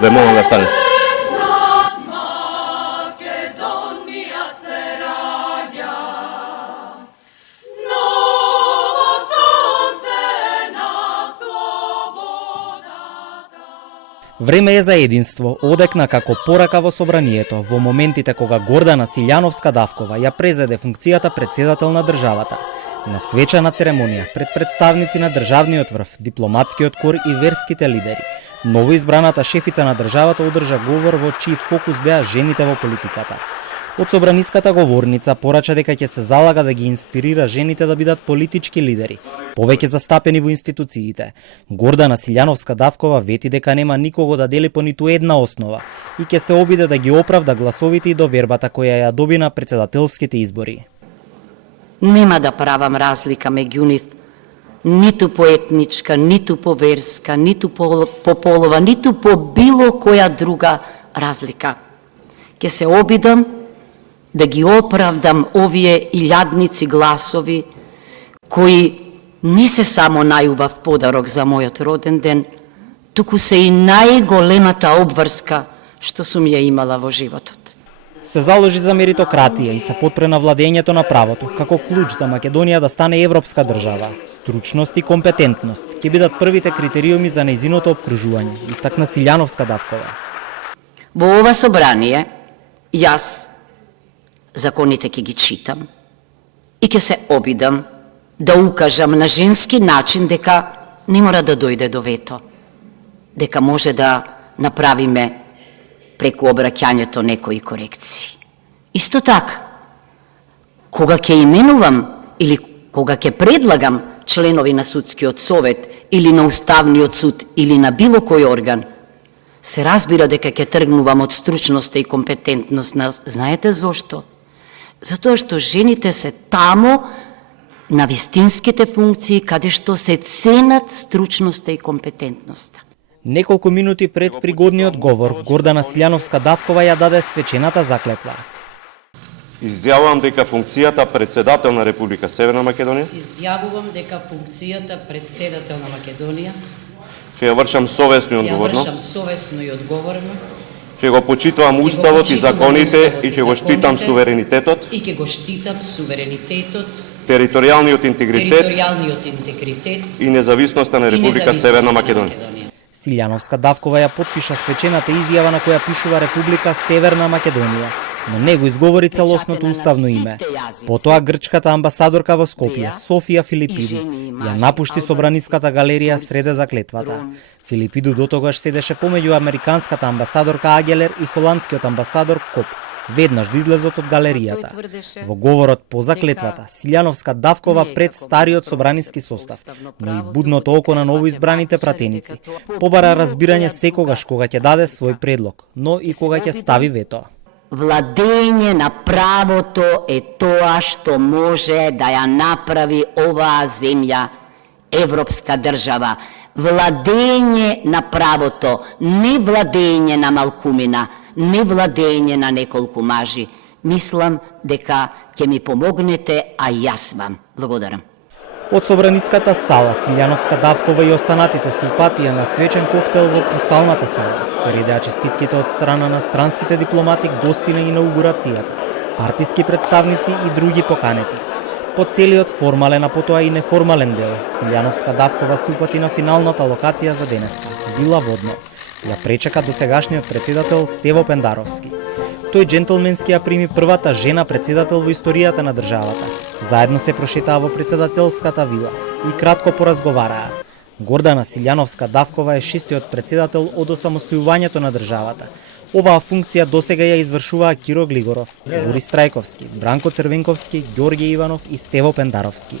Ве молам да станете. Време е за единство, одекна како порака во собранието во моментите кога Гордана Силјановска-Давкова ја презеде функцијата председател на државата. На свечана церемонија пред представници на државниот врв, дипломатскиот кор и верските лидери, новоизбраната шефица на државата одржа говор во чиј фокус беа жените во политиката. Од собраниската говорница порача дека ќе се залага да ги инспирира жените да бидат политички лидери, повеќе застапени во институциите. Гордана Силјановска-Давкова вети дека нема никого да дели по ниту една основа и ќе се обиде да ги оправда гласовите и довербата која ја доби на председателските избори. Нема да правам разлика меѓу нив, ниту по етничка, ниту по верска, ниту по полова, ниту по било која друга разлика. Ќе се обидам да ги оправдам овие илјадници гласови кои не се само најубав подарок за мојот роден ден, туку се и најголемата обврска што сум ја имала во животот. Се заложи за меритократија и се подпре на владењето на правото, како клуч за Македонија да стане европска држава. Стручност и компетентност ќе бидат првите критериуми за нејзиното опкружување, истакна Силјановска-Давкова. Во ова собрание, јас законите ќе ги читам и ќе се обидам да укажам на женски начин дека не мора да дојде до вето, дека може да направиме преку обраќањето некои корекции. Исто така, кога ќе именувам или кога ќе предлагам членови на судскиот совет или на уставниот суд или на било кој орган, се разбира дека ќе тргнувам од стручноста и компетентност на... Знаете зошто? Затоа што жените се тамо на вистинските функции каде што се ценат стручноста и компетентноста. Неколку минути пред пригодниот говор, Гордана Силјановска-Давкова ја даде свечената заклетва. Изјавувам дека функцијата председател на Република Северна Македонија Изјавувам дека функцијата председател на Македонија ќе ја вршам совесно и одговорно. Ќе го почитувам уставот и законите и ќе го штитам суверенитетот, територијалниот интегритет и независноста на Република Северна Македонија. Силјановска-Давкова ја потпиша свечената изјава на која пишува Република Северна Македонија. На него изговори целосното уставно име. Потоа грчката амбасадорка во Скопје, Софија Филипиду, ја напушти собраниската галерија среде заклетвата. Филипиду дотогаш седеше помеѓу американската амбасадорка Агелер и холандскиот амбасадор Коп, веднаш до излезот од галеријата. Во говорот по заклетвата, Силјановска-Давкова пред стариот собраниски состав, но и будното око на новоизбраните пратеници, побара разбирање секогаш кога ќе даде свој предлог, но и кога ќе стави вето. Владење на правото е тоа што може да ја направи оваа земја европска држава. Владење на правото, не владење на малкумина, не владење на неколку мажи. Мислам дека ќе ми помогнете, а јас вам. Благодарам. Од собраниската сала, Силјановска-Давкова и останатите се упатија на свечен коктел во Кристалната сала. Се редеа честитките од страна на странските дипломати, гости на инаугурацијата, партиски представници и други поканети. По целиот формален, а потоа и неформален дел, Силјановска-Давкова се упати на финалната локација за денеска, Вила Водно. Ја пречека досегашниот председател Стево Пендаровски. Тој джентлменски ја прими првата жена председател во историјата на државата. Заедно се прошетаа во председателската вила и кратко поразговараа. Гордана Силјановска-Давкова е шестиот председател од осамостојувањето на државата. Оваа функција досега ја извршуваа Киро Глигоров, Борис Трајковски, Бранко Црвенковски, Ѓорѓе Иванов и Стево Пендаровски.